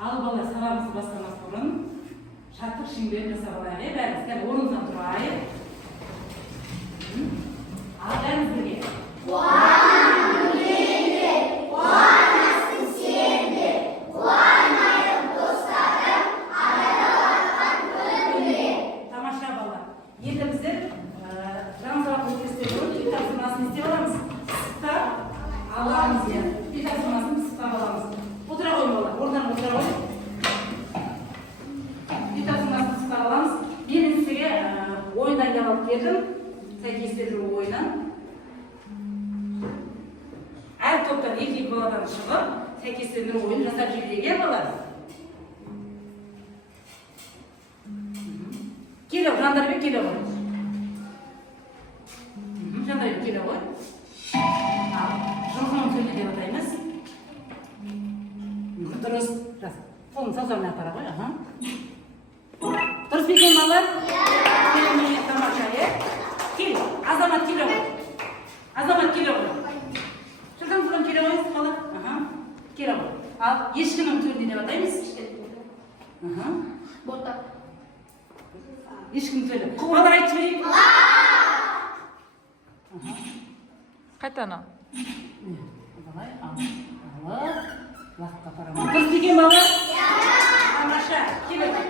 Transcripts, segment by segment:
Al bala sabahımızı başlamak bұрын şartlık şingden жасап алайық. Бәріміз дәл орнымыздан тұрайық. Ал бәріміз бірге. Қуаным келді, қуанасың сен де, қуанайық достарым, араласқан күнде. Тамаша бала. Енді біздер жаңа сабақ өткізген бұрын үй тапсырмасын істеп аламыз. Пысықтап аламыз иә. Үй тапсырмасын пысықтап аламыз. Отыра қойын бала. Орнынан отыра қойын. Үй тапсырмасын пысықтап аламыз. Мен сізге ойын дайындап алып келдім. Сәйкестендіру ойынын. Әр топтан екі баладан шығып, сәйкестендіру ойын жасап жіберген бала. Келе ғой, Жандарбек келе ғой. Жандарбек келе ғой. Жылқының төлі деп атаймыз. Дұрыс. Қолын саусағына апара ғой. Дұрыс бекен балалар? Керемет, тамаша, е? Кел, Азамат келе ғой. Азамат келе ғой. Жылдан келе ғой, бала. Келе ғой. Ал ешкінің төлі деп атаймыз. Бота. Ешкінің төлі. Балалар айтып жіберейік. Қайтана. Давай, алып, лаққа парамын. Дұрыс бекен балалар? Тамаша, келе ғой.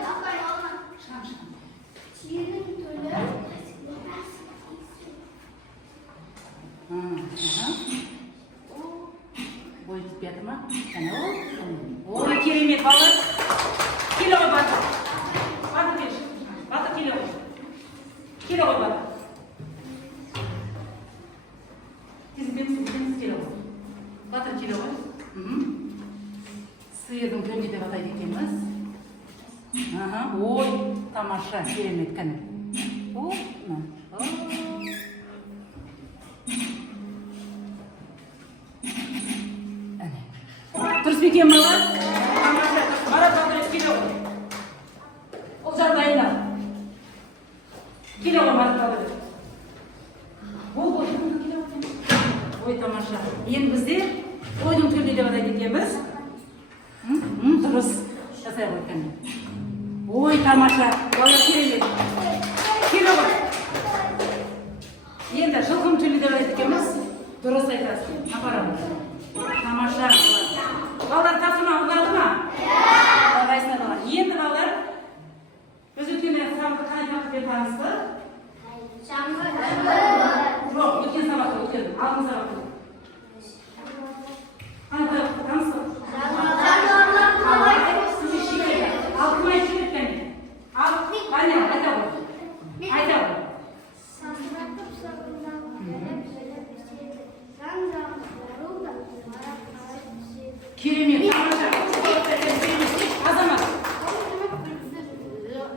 Түйенің төлі. Бой түспей жатыр ма? Ой, керемет балалар. Келе ғой Батыр. Батыр келші. Батыр келе ғой. Келе ғой Батыр. Тізімдеміз келе ғой. Батыр келе ғой. Сиырдың төлі деп атайды екенбіз. Ой, тамаша, керемет кәне. Дұрыс бекен балалар? Тамаша, Марат Батыров келе ғой. Ол жағдайында. Келе ғой Марат Батыров. Ой, тамаша. Енді бізде ойдың төлі деп атайды екенбіз. Дұрыс. Жасай ғой кәне. Ой, тамаша. Балалар керемет. Келе ғой. Енді жылқының төлі деп атайды екенбіз. Дұрыс айтасың. Апарамыз. Тамаша. Балалар тапсырма ұнады ма? Қайсына балалар. Енді балалар біз өткен сабақты қандай уақытпен танысты? Жоқ, өткен сабақты өткен. Алдын сабақты. Қандай уақытпен танысты? Ал кім айтып кеткен? Ал қане, айта ғой. Айта ғой. Керемет, тамаша. Азамат.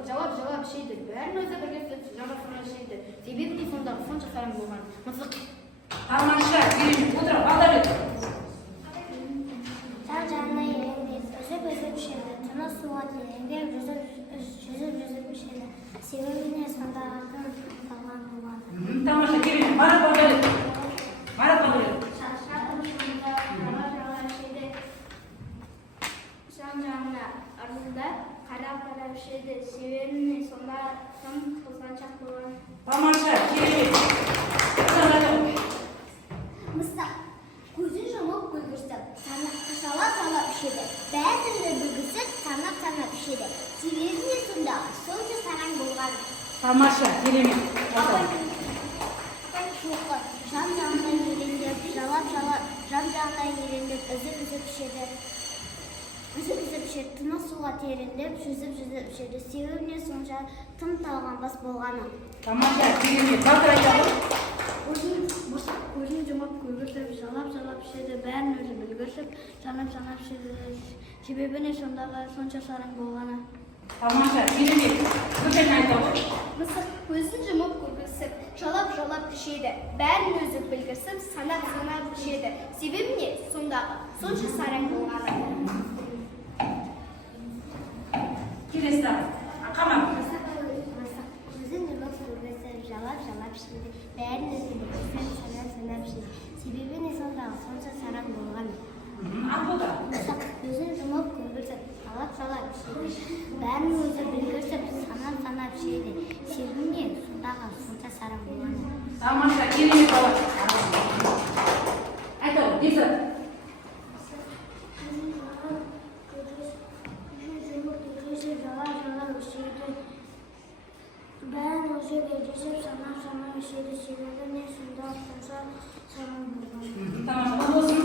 Жауап шейді. Бәрін өзі бірге жауап шейді. Себебі сондағы сонша сарам болған. Мысық. Тамаша, керемет. Отыра, балдар еді. Жан-жанына ереңдеп, үзіп ішеді. Тұны суға тереңдеп, жүзіп ішеді. Себебіне сондағы күн қалған болады. Тамаша, керемет. Марат балдар еді. Марат балдар еді. Жан-жанына ырылда қарап ішеді. Себебіне сонда тым қызғаншақ болған. Тамаша, керемет. Мысық, көзін жұмып көлгірсіп, шалап ішеді. Бәрін білгісіп, санап ішеді. Себебіне сондағы сонша сараң болған. Тамаша, керемет. Шоқы, жан-жағына ереңдеп, жан-жағына ереңдеп, үзіп ішеді. Үзіп ішеді, тыны суға тереңдеп, жүзіп ішеді. Себебіне сонша тым талғанбас болғаны. Тамаша, керемет. Батыр айтады. Көзін жұмып көлгірсіп, жалап ішеді. Бәрін өзі білгірсіп, жанап ішеді. Себебіне сондағы сонша сараң болғаны. Тамаша, керемет. Көзін айтады. Мысық көзін жұмып көлгірсіп, жалап ішеді. Бәрін өзі білгірсіп, санап ішеді. Себебіне сондағы сонша сараң болғаны. Келесі қамақ. Көзін жұмып көлгірсіп, жалап ішеді. Бәрін өзі білгірсіп, санап ішеді. Себебіне сондағы сонша сараң болғаны. Ақбота. Мысық көзін жұмып көлгірсіп, жалап пішеді. Бәрін өзі білгірсіп, санап пішеді. Себебіне сондағы сонша сараң болады. Тамаша, керемет бала. Айтау, десі. Бәрін өзі білгірсіп, санап пішеді. Себебіне сондағы сонша сараң болады. Тамаша, бұл болсын.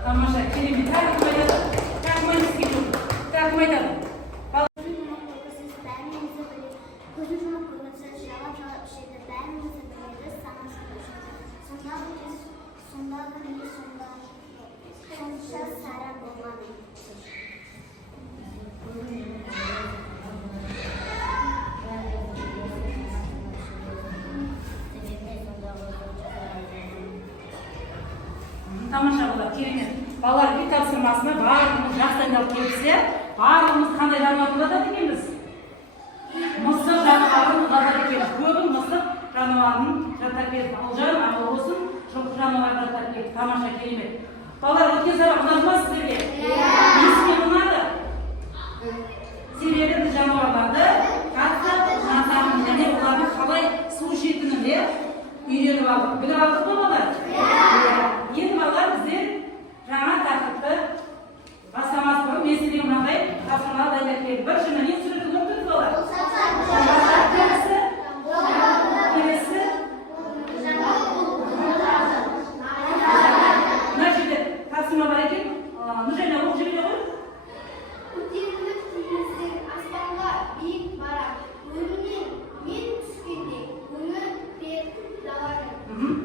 Тамаша, керемет. Тәртіп айтады. Тәртіп айтады. Тәртіп айтады. Көзін жұмып көргенсіз жалап ішеді. Бәрін өзі біледі, санап ішеді. Сондағы не сонша сараң болған. Тамаша болады, керемет. Балалар үй тапсырмасына барлығымыз жақсы айналып келсе, барлығымыз қандай жануар ұнатады екенбіз? Мысық жануарын ұнатады екенбіз. Көбін мысық жануарын жаттап келді. Ұлжан, амал болсын, жылқы жануарын жаттап келді. Тамаша, керемет. Балалар өткен сабақ ұнады ма сіздерге? Несімен ұнады? Себебі біз жануарларды қатты жатамын және олардың қалай су ішетінін де үйреніп алдық. Біліп алдық па балалар? Енді балалар біздер жаңа тақырыпты бастамас бұрын мен сіздерге мынандай тапсырмалар дайындап келдім. Бір шыны не суретті көрдіңіз балалар? Келесі. Мына жерде тапсырма бар екен. Нұржайна оқып жібере ғой. Көтеріліп теңізден аспанға биік барар. Önüne мен түскенде өңір бет даланың.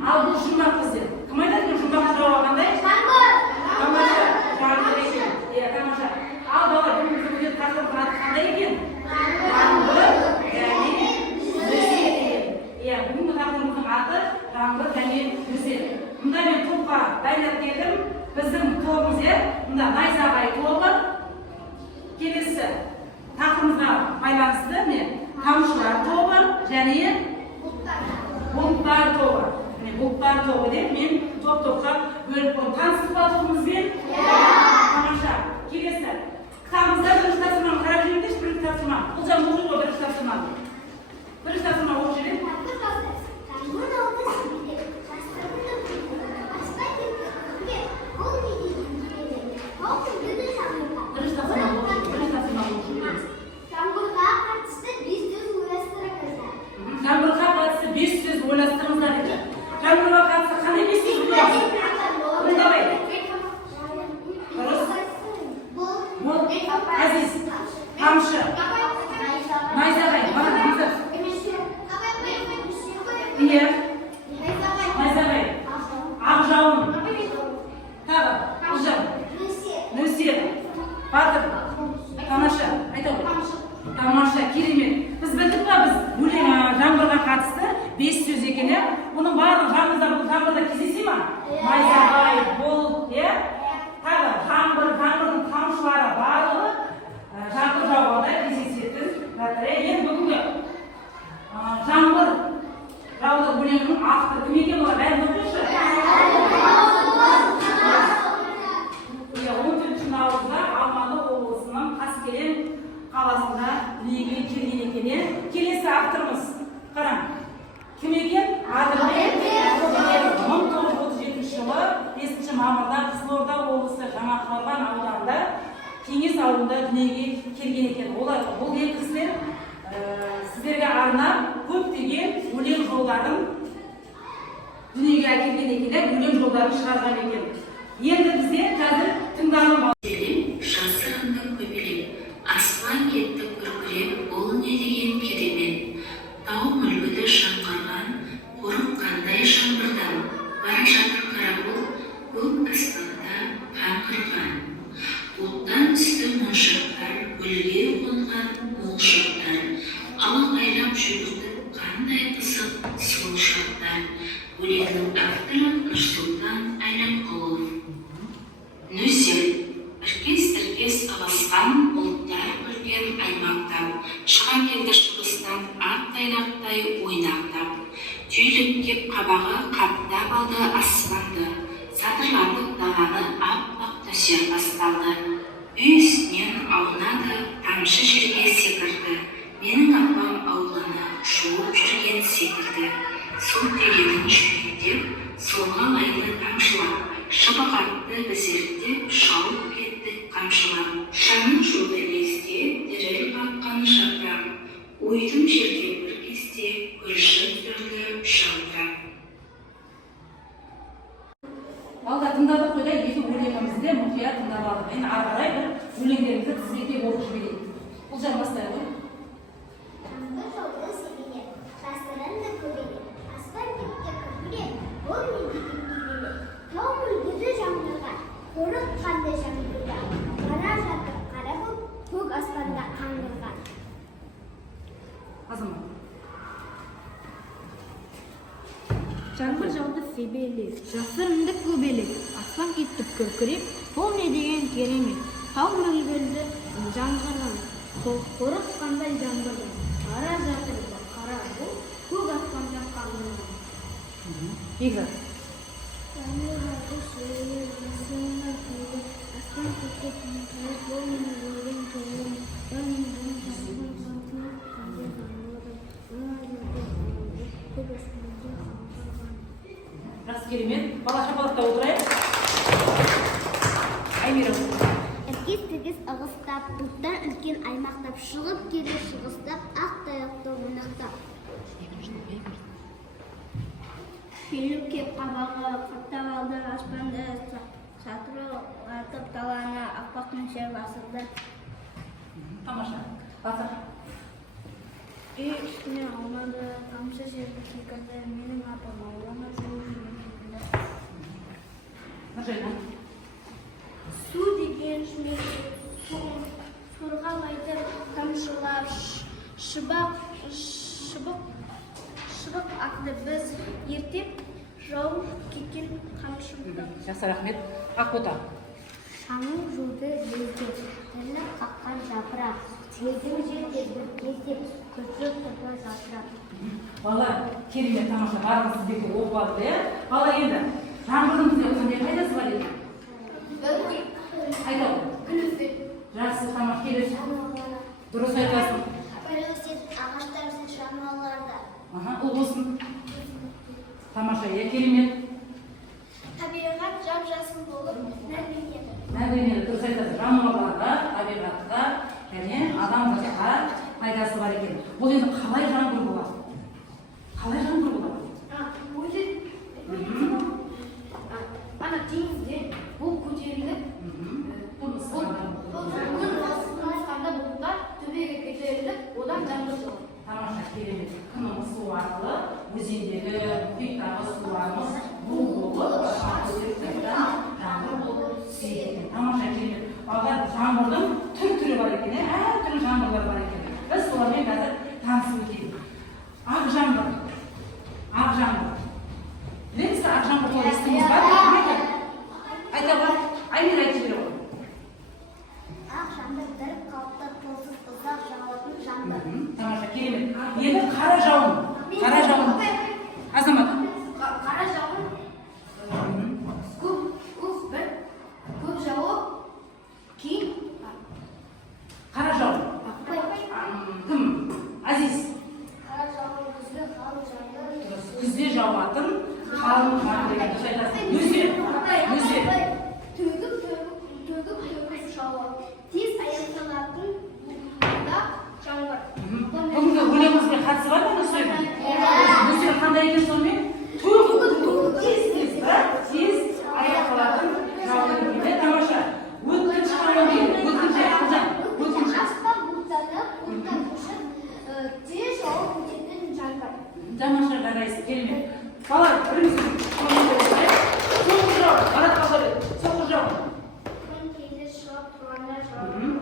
Ал бұл жұмбақ бізде. Кім айтады екен жұмбақты жауап қандай? Жаңбыр. Тамаша. Жаңбыр екен. Иә, тамаша. Ал бала бүгінгі тақырыптың аты қандай екен? Жаңбыр және нөсер екен. Иә, бүгінгі тақырыптың аты жаңбыр және нөсер. Мұнда мен топқа дайындап келдім. Біздің тобымыз мұнда найзағай тобы. Келесі тақырыбымызға байланысты тамшылар тобы және бұлттар тобы. Бұлттар тобы деп мен топ-топқа бөліп қойдым. Таныстық па тобымызбен? Тамаша. Келесі кітабымызда бірінші тапсырманы қарап жүріңдерші, бірінші тапсырма. Ұлжан оқи ғой бірінші тапсырманы. Бірінші тапсырма оқып жүрейік. Бірінші тапсырма оқып жүрейік. Жаңбырға қатысты 5 сөз ойластырыңыздар. Жаңбырға қатысты 5 сөз ойластырыңыздар деді. Жаңбырға қатысты қандай 5 сөз ойластырыңыздар? Давай. Бұл Әзиз, тамшы, найзағай, иә, найзағай, ақ жауын, тағы, ұлжан, нөсер, батыр, тамаша, айта ғой. Тамаша, керемет. Біз білдік па, біз өлең жаңбырға қатысты 5 сөз екен, иә? Оның барлық жаңбырда бұл жаңбырда кездесе ма? Найзағай, бұлт, иә? Тағы жаңбырдың тамшылары барлығы жаңбыр жауғанда кездесетін жатыр. Енді бүгінгі жаңбыр жауды өлеңінің авторы кім екен олар? Бәрін оқиыншы. 14 наурызда Алматы облысының Қаскелең қаласында дүниеге келген екен. Келесі авторымыз қараң. Кім екен? Адырбек 1937 жылы 5 мамырда Қызылорда облысы Жаңақорған ауданында Кеңес ауылында дүниеге келген екен. Бұл екі кісілер сіздерге арнап көптеген өлең жолдарын дүниеге әкелген екен, өлең жолдарын шығарған екен. Енді бізде қазір тыңданым бар. Жасырынды көбелек, аспан кетті күркіреп, ол не деген керемет. Тау мүлгіді шаңғырған, қорыққандай жаңбырдан, бара жатыр қара бұлт, көк аспанда қаңғырған. Бұлттан түсті моншақтар, гүлге қонған молшақтар, алаңайлап жүрді қандай қызық сұлу шақтар. Өлеңнің авторы Нұрсұлтан Әлімқұлов. Нөсер, оркестрге тегіс ығысқан бұлттар күлген аймақтан, шыға келді шығыстан ақ тайлақтай ойнақтап. Түйіліп қабағы қаптап алды аспанды, сатырлатып даланы аппақ төсер басталды. Үй үстінен аунады, тамшы жерге секірді. Менің апам ауланы шуып жүрген секірді. Су тереңін шүйіндеп, солға лайлы тамшылап, шыбық атты біздердеп, шауып кеттік қамшылап. Шаның жолы лезде, діріл қаққан жапырақ. Ойдым жерге бір кезде, гүлшін түрлі жалтырап. Балдар тыңдадық қойда екі өлеңімізді мұқият тыңдап алдық. Енді ары қарай бір өлеңдерімізді тізбектеп оқып жіберейік. Бұл жан бастай ғой. Жаңбыр жауды себелеп, жасырынды көбелеп, аспан көкке күркіреп, бұл не деген билелеп. Тау мүлгіді жаңбырған, қорық қанды жаңбырда, бара жатыр қара бұлт, көк аспанда қаңғырған. Азамат. Жаңбыр жауды себелеп, жасырынды көбелеп, аспан кетіп күркіреп, бұл не деген керемет. Тау мүлгіді жаңғырған, қорық қандай жаңбырдан, бара жатыр қара бұлт, көк аспанда қаңғырған. Бекзат. Жаңбыр жауды себелеп, жасырынды көбелеп, аспан кетіп күркіреп, бұл не деген керемет. Тау мүлгіді жаңғырған, қорық қандай жаңбырдан, бара жатыр көк аспанда қаңғырған. Жақсы керемет. Бала шапалақта отырайық. Аймира. Іркес-тегіс ығыстап, бұлттан үлкен аймақтап, шығып келе шығыстап, ақ таяқты ойнақтап. Келіп кеп қабағы қаптап алды аспанды, сатырлатып даланы аппақ нөсер басылды. Тамаша. Басар. Үй үстіне аунады, тамшы жерді секірді, менің апам ауланы жол жүрген секілді. Нұржайна. Су деген жүмекте сорғалайды тамшылар, шыбық атты біз ертеп, жауып кеткен қамшымды. Жақсы рахмет. Ақбота. Шаңның жолды лезде, тілі қаққан жапырақ, сезім жерде бір кезде күлкі тұрды жатырап. Бала керемет тамаша. Барлығы сіздерге оқып алды, иә? Бала енді жаңбырдың бізде қандай пайдасы бар еді? Айта ғой. Жақсы тамаша келесі. Дұрыс айтасың. Өсетін ағаштардың шамаларда. Ұл болсын. Тамаша, иә керемет. Табиғат жап-жасыл болып нәрленеді. Нәрленеді, дұрыс айтасың. Жануарларға, табиғатқа және адамзатқа пайдасы бар екен. Бұл енді қалай жаңбыр болады? Қалай жаңбыр болады? Ана теңізде бұл көтеріліп, қысқанда бұлттар төбеге көтеріліп, одан жаңбыр жауады. Тамаша керемет. Күннің суы арқылы өзендегі, мұхиттағы суларымыз бу болып, жаңбыр болып түседі. Тамаша керемет. Балалар жаңбырдың түр-түрі бар екен, әртүрлі жаңбырлар бар екен. Біз солармен қазір танысып өтейік. Ақ жаңбыр. Ақ жаңбыр. Білеміз бе, ақ жаңбыр туралы естіміз бар? Айта ғой, Аймира айтып жібере ғой. Ақ жаңбыр бір қалыпты толсыз ұзақ жауатын жаңбыр. Тамаша керемет. Енді қара жауын. Қара жауын. Азамат. Қара жауын көп жауып, кейін Қара жауын. Кім? Азиз. Қара жауын күзгі қалың жаңбыр. Күзде жауатын қалың қар деген дұрыс айтасың. Нөсер. Төгіп жауып. Тез аяқталатын да жаңбыр. Бүгінгі өлеңімізге қатысы бар ма нөсер? Нөсер қандай екен сонымен? Тез аяқталатын жауын дейді. Тамаша. Өткінші қандай дейді? Өткінші Ақылжан. Өткінші. Аспан бұлттанып, бұлттан көшіп, тез жауып өтетін жаңбыр. Тамаша жарайсың, керемет. Балалар, біріміздің соңғы жауын. Барат қалдыр. Соңғы жауын. Күн кейде шығып тұрғанда жауын,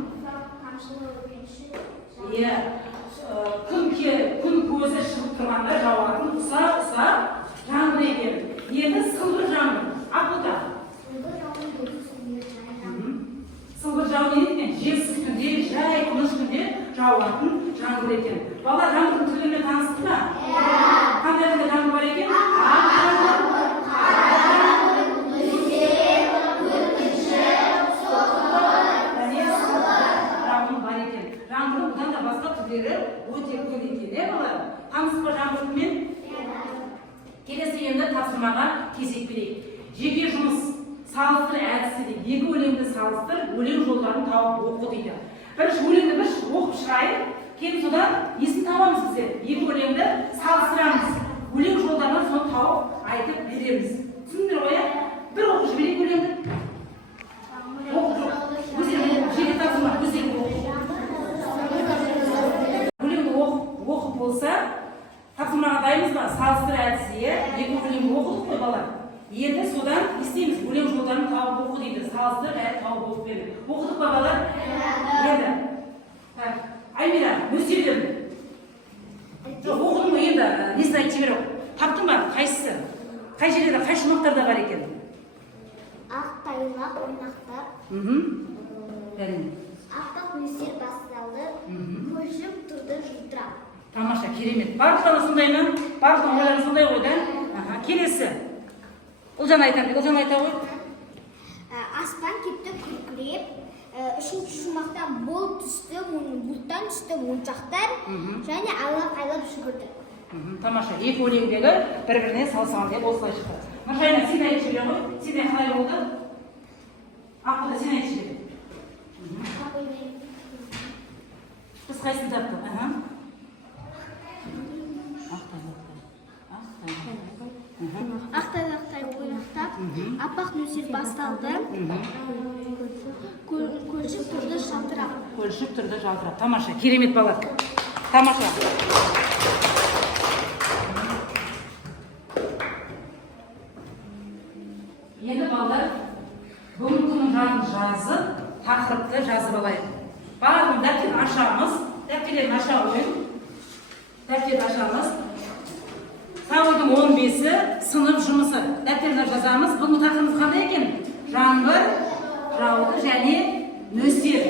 қамшылы өргенші Иә. Күн көзі шығып тұрғанда жауатын ұса жаңбыр екен. Енді сылбыр жаңбыр. Ақбота. сылбыр жауын көзі сүрінер жайған. Сылбыр жауын не дейді? желсіз күнде, жай тыныш күнде жауатын жаңбыр екен. Балалар жаңбырдың түрлерімен танысты ма? Қандай қандай жаңбыр бар екен? Жаңбырдың бұдан да басқа түрлері өте көп екен, балалар? Танысыз ба жаңбырмен? Келесі енді тапсырмаға кезек берейік. Жеке жұмыс салыстыр әдісі дейді. Екі өлеңді салыстыр, өлең жолдарын тауып оқы дейді. Бірінші өлеңді бір оқып шығайын, кейін содан несін табамыз біздер? Екі өлеңді салыстырамыз. Өлең жолдарын соны тауып айтып береміз. Түсіндіңдер ғой? Бір оқып жіберейік өлеңді. Жеке тапсырма, өздерің оқып. Өлеңді оқып болса, тапсырмаға дайынбыз ба? Салыстыр әдісі, екі өлеңді оқыдық қой балалар. Енді содан істейміз, өлең жолдарын тауып оқы дейді. Салыстыр әрі тауып оқып берді. Оқыдық па балалар? Енді. Аймира, нөсерлерін. Оқыдың ғой енді, несін айтып жібер. Таптың ба? Қайсысы? Қай жерлерде, қай шумақтарда бар екен? Ақ тайлақ ойнақтап. Әрине. Аппақ нөсер басталды. Көшіп тұрды жылтырап. Тамаша, керемет. Барлықтары сондай ма? Барлықтың ойлары сондай ғой, да? Келесі. Ұлжан айтам дейді. Ұлжан айта ғой. Аспан кетті күркіреп, үшінші шумақта бұлттан түсті моншақтар, және айлап жүгірді. Тамаша, екі өлеңдегі бір-біріне салсаң деп осылай шықты. Нұржайна, сен айтып жібер ғой. Сен қалай болды? Ақбота, сен айтып жібер. Біз қайсыны таптық? Ақ тайлақтай ойнақтап, аппақ нөсер басталды. Көлшіп тұрды жалтырап. Көлшіп тұрды жалтырап. Тамаша, керемет бала. Тамаша. Енді балдар, бүгінгі күннің жазып, тақырыпты жазып алайық. Барлығын дәптерін ашамыз. Дәптерін аша ойын. Дәптерін ашамыз. Сауылдың 15-і сынып жұмысы. Дәптерді жазамыз. Бүгінгі тақырыбымыз қандай екен? Жаңбыр, жауды және нөсер.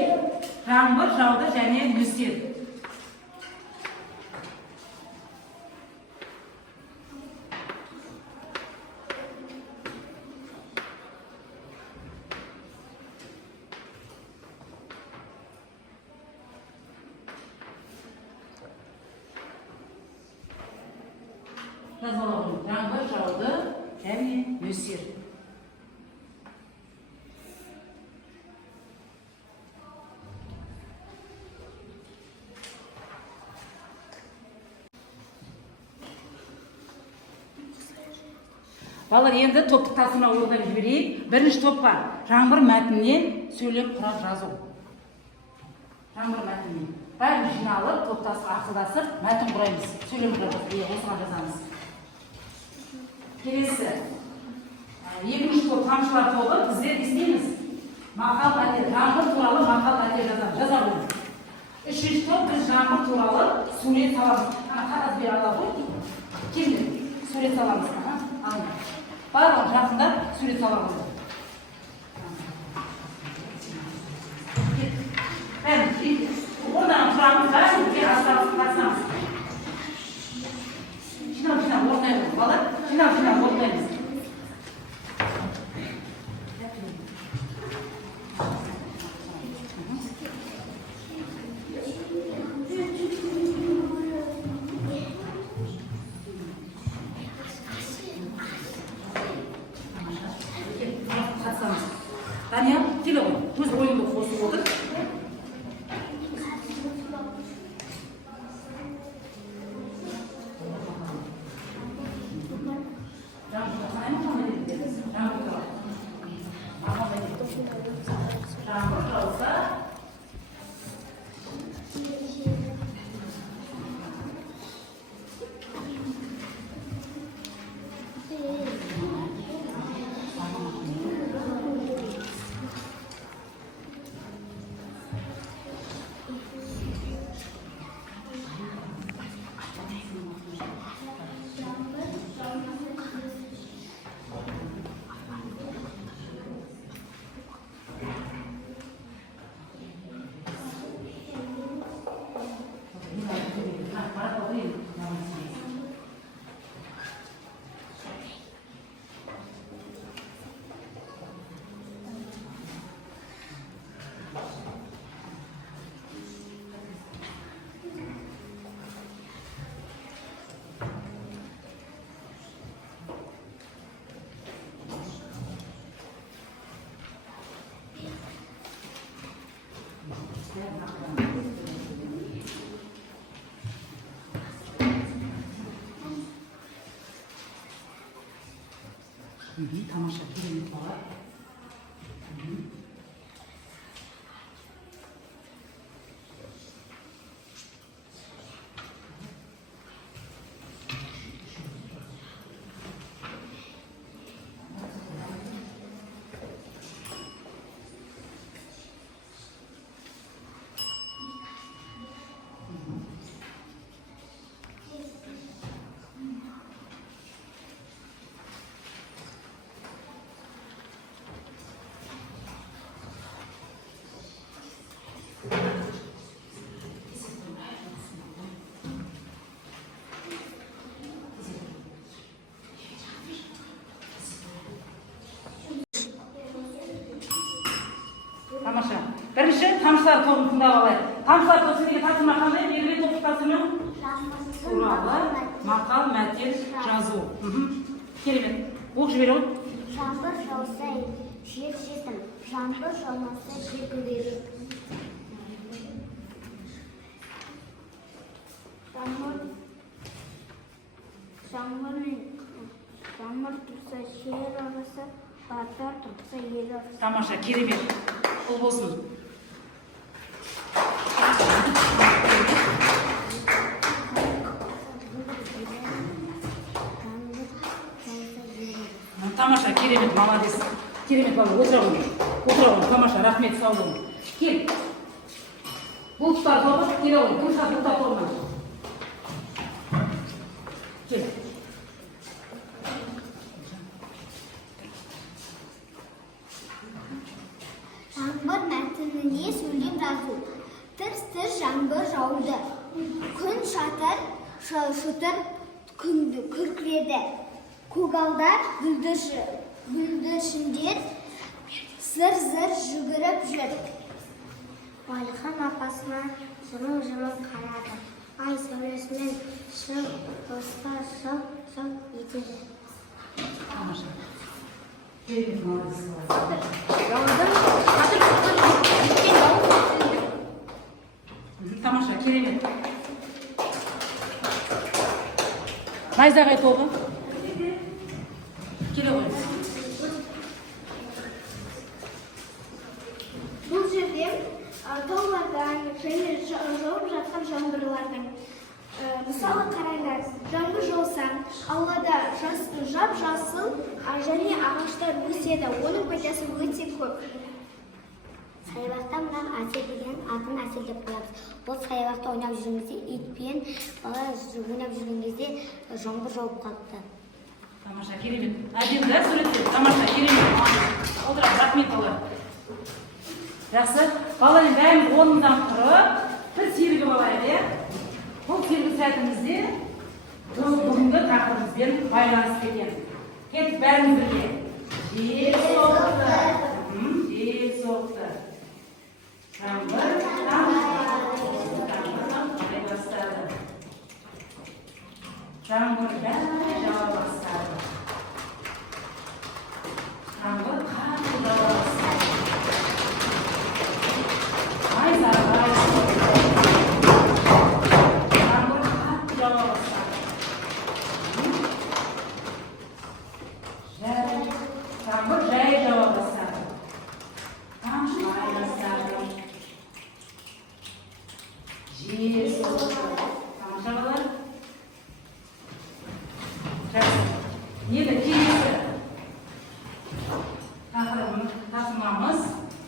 Жаңбыр, жауды және нөсер. Жазбалауын жаңбыр, жауды және нөсер. Балалар, енді топтық тапсырма ойлап жіберейік. Бірінші топқа жаңбыр мәтінінен сөйлем құрап жазу. Жаңбыр мәтінінен. Бәрін жиналып, топтасып, ақылдасып, мәтін құраймыз. Сөйлем құрап осыған жазамыз. Келесі. Екінші топ тамшылар тобы біздер істейміз. Мақал қатер, жаңбыр туралы мақал қатер жазамыз. Жазамыз. Үшінші топ біз жаңбыр туралы сурет саламыз. Қағаз бер ала ғой. Келді. Сурет саламыз. Алыңдар. Барлығы жақында сурет саламыз. Бәрін жейді. Ордан тұрамыз, бәрін астамыз, қатсамыз. Жинау ортаймыз, бала. Жинау ортаймыз. Тамаша, керемет бала. Тамаша. Бірінші тамшылар тобын тыңдап алайық. Тамшылар тобы сіздерге тапсырма қандай? Белгілі топтық тапсырма? Туралы мақал, мәтел, жазу. Керемет. Оқып жібере ғой. Жаңбыр жауса жер жетім, жаңбыр жаумаса жер көгерер. Жаңбыр тұрса жер орысы, батар тұрса ел орысы. Тамаша, керемет. Ол болсын. Тамаша, керемет, молодец. Керемет бала, отыра ғой. Тамаша, рахмет, сау болың. Кел. Бұлттар тобы, келе ғой. Бұлттар тобына. Кел. Жаңбыр мәтініне сөйлем жазу. Тырс-тырс жаңбыр жауды. Күн шатыр, шытыр күнді күркіреді. Көгалдар бүлдіршіндер зыр-зыр жүгіріп жүр. Балихан апасына жымың-жымың қарады. Ай сәулесімен шыл-шыл етеді. Тамаша. Керемет, молодец. Тамаша, керемет. Найзағай тобы. Келе ғой. Бұл жерде таулардан және жауып жатқан жаңбырлардың мысалы қараңдар, жаңбыр жауса аулада жап-жасыл және ағаштар өседі, оның пайдасы өте көп. Саябақта мына Әсел деген атын Әсел деп қоямыз. Ол саябақта ойнап жүрген кезде итпен бала ойнап жүрген кезде жаңбыр жауып қалыпты. Тамаша, керемет. Әдемі да суреттер. Тамаша, керемет. Отырап, рахмет бала. Жақсы. Баланың бәріміз орнымыздан тұрып, бір серігі болайық, иә? Бұл серігі сәтімізде бүгінгі тақырыбымызбен байланысып кеткен. Кеттік бәріміз бірге. Жел соқты. Жел соқты. Жаңбыр тамшылай бастады. Жаңбыр бәрі жауа бастады. Жаңбыр қатты жауа бастады. Найзағай соқты. Жаңбыр қатты жауа бастады. Жаңбыр жай жауа бастады. Тамшылай бастады. Жел соқты. Тамаша балалар. Енді келесі тақырыбымыз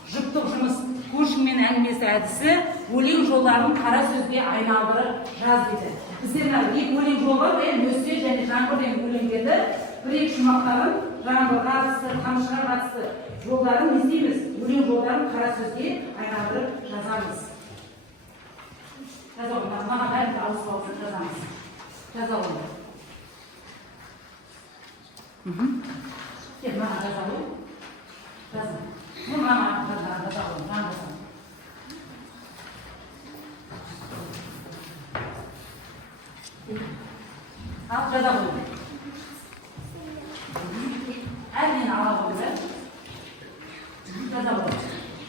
жұптық жұмыс көшіңмен әңгімесі әдісі өлең жолдарын қара сөзге айналдырып жаз дейді. Бізде мына екі өлең жолы бар, Нөсе және жаңбыр деген өлеңдерді бір-екі шумақтарын жаңбырға қатысты, тамшыға қатысты жолдарын не істейміз? Өлең жолдарын қара сөзге айналдырып жазамыз. Жаза олыңдар, маған бәрімді ауыз-ауыз жазамыз. Жаза олыңдар. Кел, маған жаза ғой. Жаза. Мен маған жаза ғой, маған жаза. Ал, жаза ғой. Әрінен ала ғой. Жаза ғой.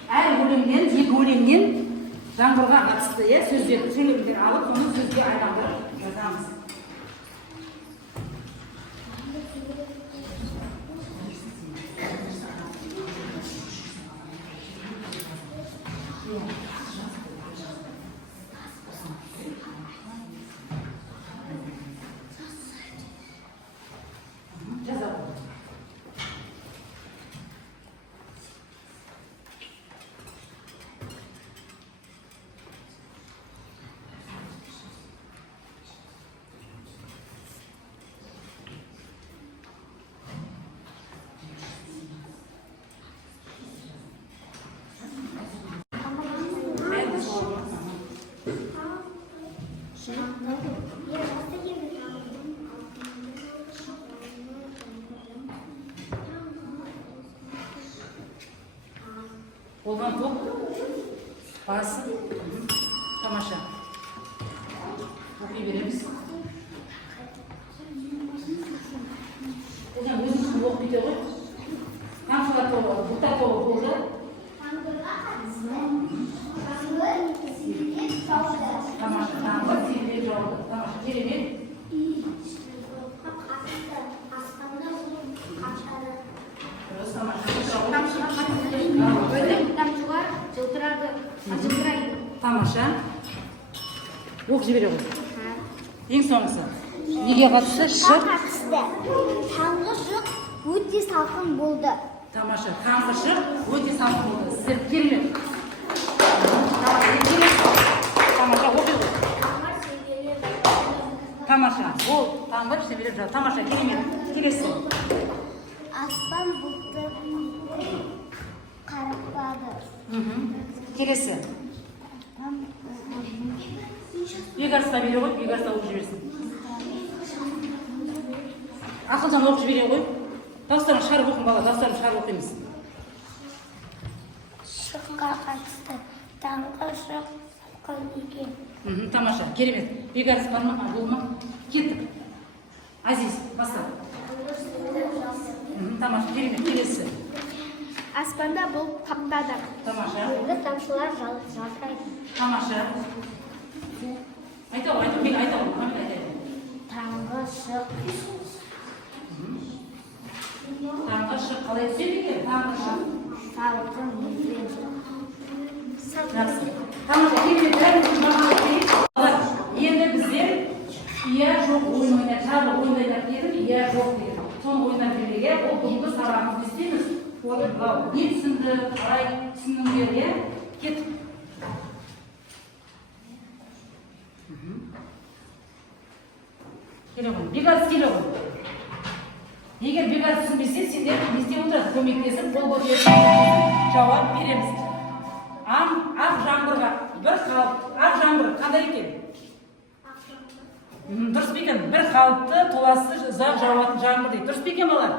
Әр өлеңнен, екі өлеңнен жаңбырға қатысты сөздерді сөйлемдер алып, оны сөзге айналдырып жазамыз. Болған топ, басы, тамаша. Оқи береміз. Одан өзімізді оқиды ғой. Тамшылар тобы, бұта тобы болды. Тамаша, тамыр, сендірек жауды. Тамаша, керемет. Тамаша. Оқ жібере ғой. Ең соңғысы. Неге қатысты? Шық. Таңғы шық өте салқын болды. Тамаша. Таңғы шық өте салқын болды. Сіздер керемет. Тамаша. Оқи ғой. Тамаша. Ол таңғы себелеп жатыр. Тамаша. Керемет. Келесі. Аспан бұлтты қарапады. Келесі. Бегарста бере ғой, бегарста оқып жіберсін. Ақылжан оқып жібере ғой. Дауыстарын шығарып оқың бала, дауыстарын шығарып оқимыз. Шыққа қатысты. Таңғы шық салқын екен. Тамаша, керемет. Бегарс бар ма, бол ма? Кеттік. Азиз, баста. Тамаша, керемет. Келесі. Аспанда бұлт қаптады. Тамаша. Тамшылар жалтырайды. Тамаша. Айтау, айтау, мен айтау. Таңғы шық. Таңғы шық қалай түседі екен? Таңғы шық. Салқын екен. Жақсы. Тамаша, керемет. Енді біздер иә жоқ ойын ойнап, жабық ойын ойнап дедім, иә жоқ дедім. Соны ойнап беруге, ол бүгінгі сабағымызды істейміз. Не түсінді, қалай түсініңдерге кеттік. Келе ғой, бегарс келе ғой. Егер бегарс түсінбесе, сендер не істеп отырасыз? Көмектесіп, қол көтеріп жауап береміз. Ақ жаңбырға бір қалып, ақ жаңбыр қандай екен? Дұрыс па екен? Бір қалыпты, толассыз ұзақ жауатын жаңбыр дейді. Дұрыс па екен балалар?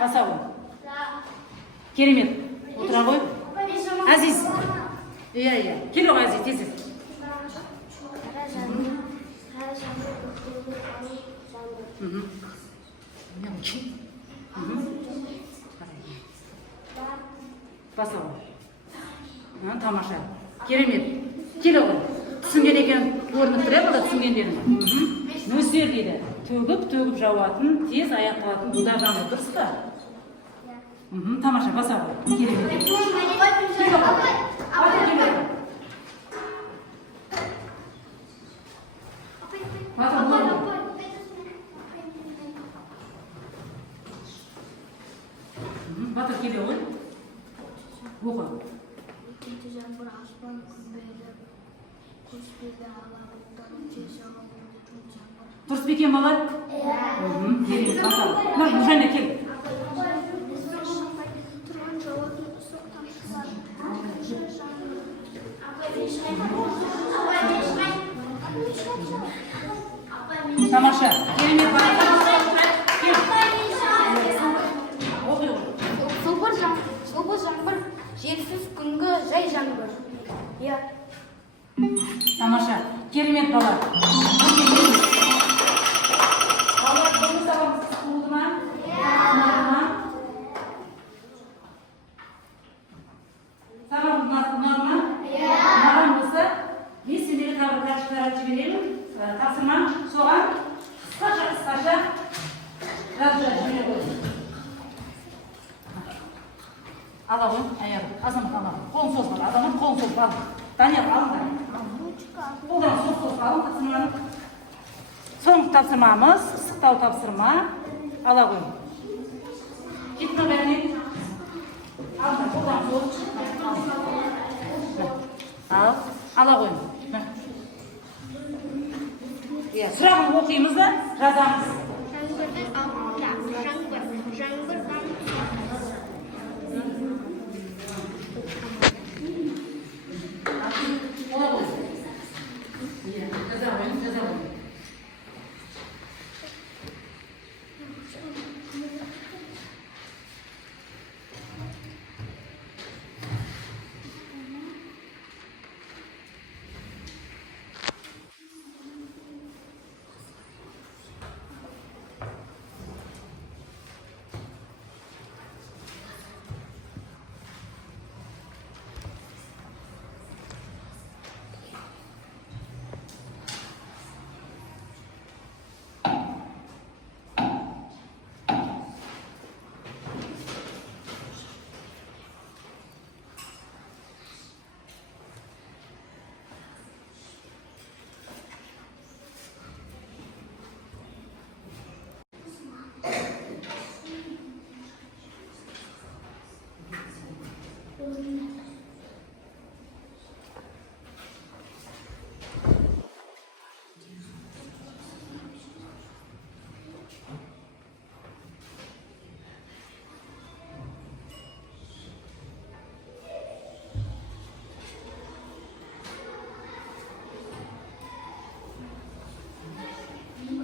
Баса ғой. Керемет. Отыра ғой. Азиз. Иә. Келе ғой Азиз, тез. Баса ғой. Тамаша. Керемет. Келе ғой. Түсінген екен көрініп тұр, бұда түсінгендерің. Нөсер дейді. Төгіп жауатын, тез аяқталатын бұда жаңбыр. Дұрыс па? Тамаша, баса ғой. Керемет. Келе ғой. Баса ғой. Батыр келе ғой. Оқы. Жаңбыр аспан күмбелеп, көшпеді алағыттан тез жауып жаңбыр. Дұрыс па екен бала? Иә. Керемет, баса. Мына Жайна кел. Тұрған жауатын ұсық тамшылар. Тамаша. Керемет, баса. Оқи ғой. Сопы жаңбыр, желсіз күнгі жай жаңбыр. Иә. Тамаша. Керемет бала. Балалар, бүгінгі сабағымыз қысқа болды ма? Иә. Сабағымыз ұнады ма? Иә. Daniel alın. Қолдан соқ алın тапсырманы. Соңғы тапсырмамыз ыстықтау тапсырма. Ала қойын. Кетті бәріне. Алын, қолдан соқ. Ал, ала қойын. Сұрағын оқимыз да жазамыз.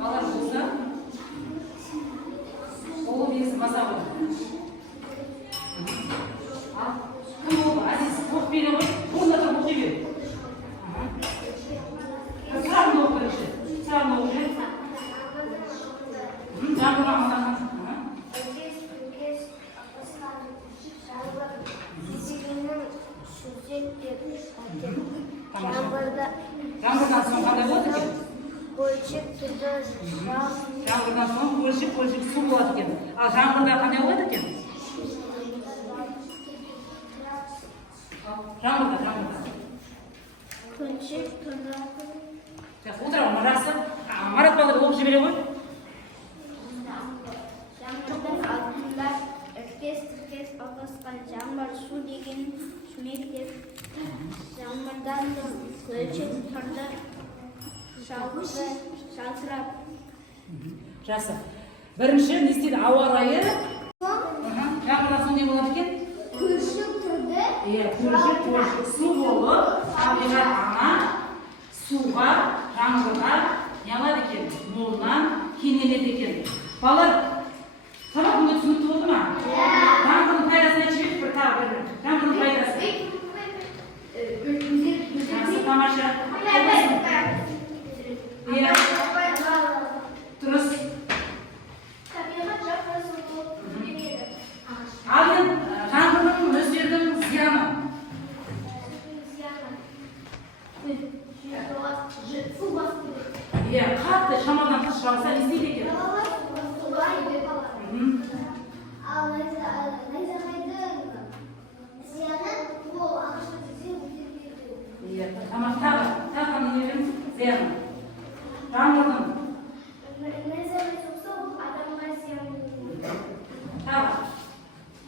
Алар болса, ол бесі маса ғой. Кім ол? Азиз, қоқ бере ғой, қолында тұрып оқи бер. Сұрағын оқы бірінші. Сұрағын оқы бер. Жаңбырға маңдаған. Жаңбырдан соң қандай болады екен? Жаңбырдан соң көлшік су болады екен. Ал жаңбырда қандай болады екен? Жаңбырда. Көлшік тұрды. Отыра жақсы. Марат балалар оқып жібере ғой. Жаңбырдың алдында іркес-тіркес ағысқан жаңбыр су деген шүмектеп. Жаңбырдан соң көлшік тұрды. Шалтырап. Жақсы. Бірінші не істейді? Ауа райы. Жаңбырдан соң не болады екен? Көлшік тұрды. Көлшік су болып, табиғат ана суға, жаңбырға не алады екен? Молынан кенеледі екен. Балалар, сабақ бұнда түсінікті болды ма? Жаңбырдың пайдасын айтып жіберіп бір тағы бір. Жаңбырдың пайдасы. Жақсы, тамаша. Дұрыс. Ал енді жаңбырдың өздердің зияны. Қатты шамадан тыс жауса не істейді екен? Ал найзағайдың зияны ол ағашты Тағы не береміз? Зияны. Жаңбырдың. найзағай соқса ол адамға зияны. Тағы.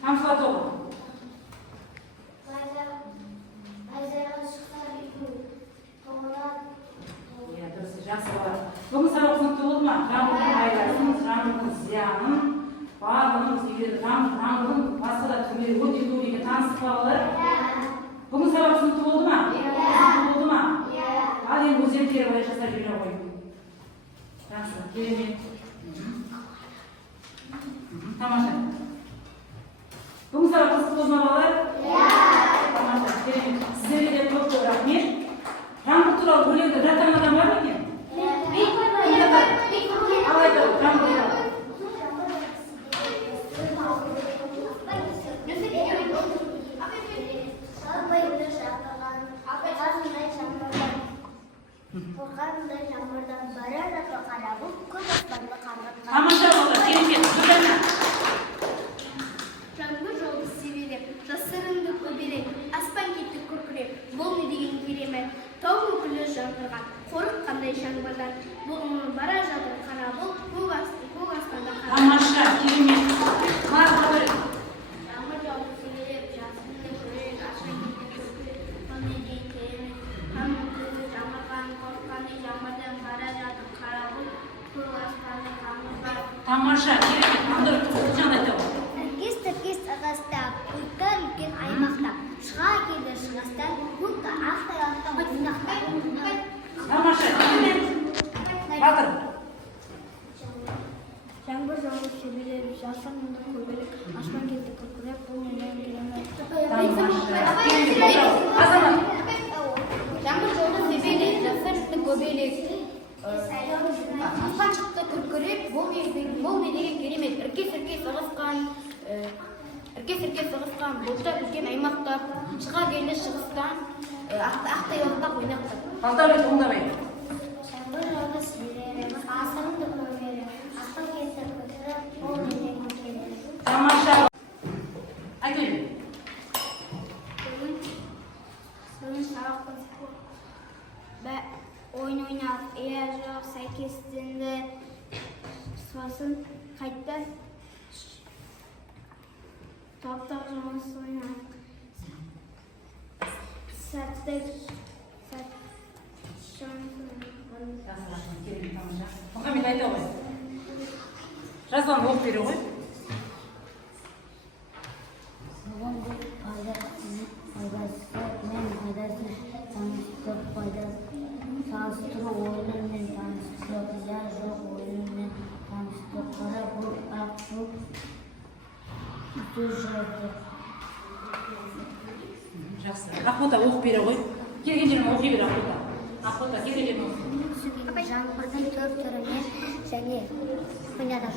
Тамшылат оғы. Найзағай шықса тоғынан. Дұрыс, жақсы болады. Бүгін сабақ түсінікті болды ма? Жаңбырдың пайдасын, жаңбырдың зиянын, барлығын егер жаңбырдың басқа да түрлері өте көп екен таныстық балалар. Бүгін сабақ түсінікті болды ма? Түсінікті болды ма? Ал енді өздері былай жасап жүре ғой. Жақсы, керемет. Тамаша. Бүгін сабақ түсінікті болды ма балалар? Тамаша, керемет. Сіздерге де көп рахмет. Жаңбыр туралы өлеңді жатырған адам бар ма екен? Ал айтады, жаңбыр туралы. Қорқандай жаңбырдан бара жатыр қарабы, көк аспанды қарғатқан. Тамаша болды, керемет. Гүлдана. Жаңбыр жолды себелеп, жасырынды көбелек, аспан кетті күркіреп, бұл не деген керемет. Тау күлі жаңғырған, қорық қандай жаңбырдан. Бара жатыр қара бұлт, көк аспанда қара. Тамаша, керемет. Бар, бар. Жаңбыр жауды себелеп, жасынды көрейік, ашқан кезде көкірек, бұл не дейін керемет. Тамның күлі жаңғырған, қорық қандай жаңбырдан. Бара жатыр қара бұлт, көк аспанда қара. Тамаша, керемет. Андыр, жаңа айтамын. Тіркес ағаста, бұлтта үлкен аймақта. Шыға келді шығыстан, бұлтта ақтай ойнақта. Тамаша, керемет. Батыр. Жаңбыр жауып себелеп, жасыл мұнда көбелек, аспан кетті күркіреп, бұл неден керемет. Тамаша, керемет. Азамат. Жаңбыр жолды себелек, жасыл мұнда көбелек. Аспан шықты күркіреп, бұл не деген керемет. Іркес ығысқан, бұлтта үлкен аймақта, шыға келді шығыстан, ақтай ойнақтап. Алтабек, оңдабай. Жаңбыр жауды себелеп, асырынды көбелек, аспан кетті күркіреп, бұл неден керемет. Тамаша. Айтайын. Бүгін сабақтың ойын ойнап, жоқ сәйкестенді, сосын қайтты. Таптақ жұмыс ойнап, сәтті Мұхаммед айта ғой. Жазған оқып бере ғой. Бүгін бұл пайдасы мен пайдасы таныстырып салыстыру ойынымен таныстырып, жоқ ойынымен таныстырып, қара бұл ақ бұл сөз жазды. Жақсы. Ақбота оқып бере ғой. Келген жеріне оқи бер Ақбота. Ақбота, келген жеріне оқи. Жаңбырдың төрт түрімен және ойнады.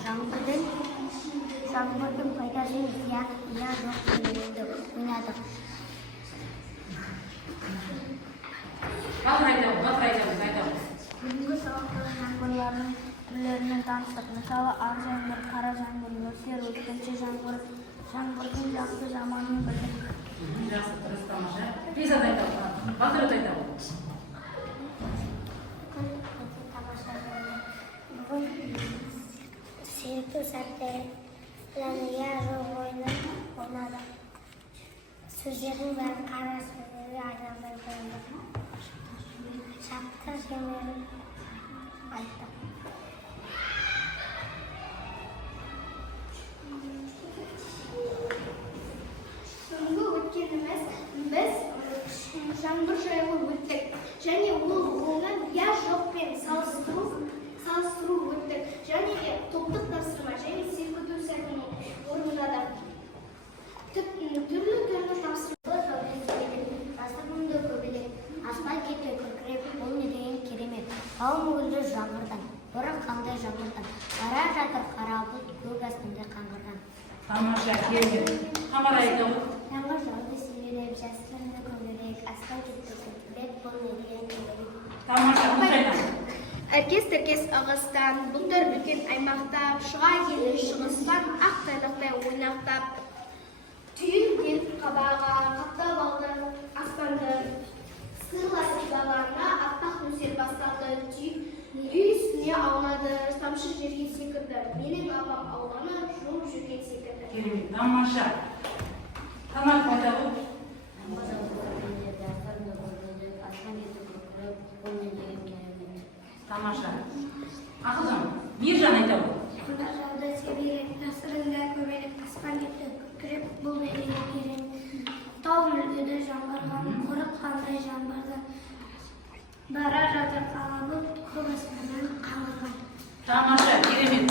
Жаңбырдың пайдасы зияны жоқ түрінде ойнадық. Батыр айта ғой, айта ғой. Бүгінгі сабақта жаңбырлардың түрлерімен таныстық. Мысалы, ақ жаңбыр, қара жаңбыр, нөсер, өткінші жаңбыр, жаңбырдың жақсы жаманын білдік. Жақсы, дұрыс, тамаша. Бекзат айта ғой. Батыр айта ғой. Бүгін сүйікті сәттері және жоқ ойнады. Сөздердің бәрін қара сөздері айналмай қойды. Шапты жемерін айтты. Бүгінгі өткеніміз біз жаңбыр жайлы өттік. Және ол оны жоқпен салыстыру өттік. Және топтық тапсырма және серпіту сәтін орындадық. Түрлі тапсырма. Жасырынды көбелек, аспан кетті күркіреп, бұл не деген керемет. Тау мүгілді жаңбырдан, бұрын қандай жаңбырдан. Бара жатыр қара бұлт, көк астында қаңғырған. Тамаша, керемет. Қамар айта ғой. Жаңбыр жауды себелеп, жасырынды көбелек, аспан кетті күркіреп, бұл не деген керемет. Тамаша, ұмытайна. Әркес ағыстан, бұлттар үлкен аймақтап, шыға келді шығыстан, ақ тайлақтай ойнақтап. Түйілген қабаға, қаптап алды аспанды, сырлар далана, аппақ нөсер басталды. Үй үстіне аунады, тамшы жерге секірді. Менің апам ауланы жол жүрген секірді. Керемет, тамаша. Тамақ айта ғой. Тамаша. Ақылжан, Ержан айта ғой. Жаңбыр жауды себелеп, жасырынды көбелек, аспан кетті күркіреп, бұл не деген керемет. Тау мүлгіді жаңбырған, қорық қандай жаңбырдан. Бара жатыр қара бұлт, көк аспаннан қаңғырған. Тамаша, керемет.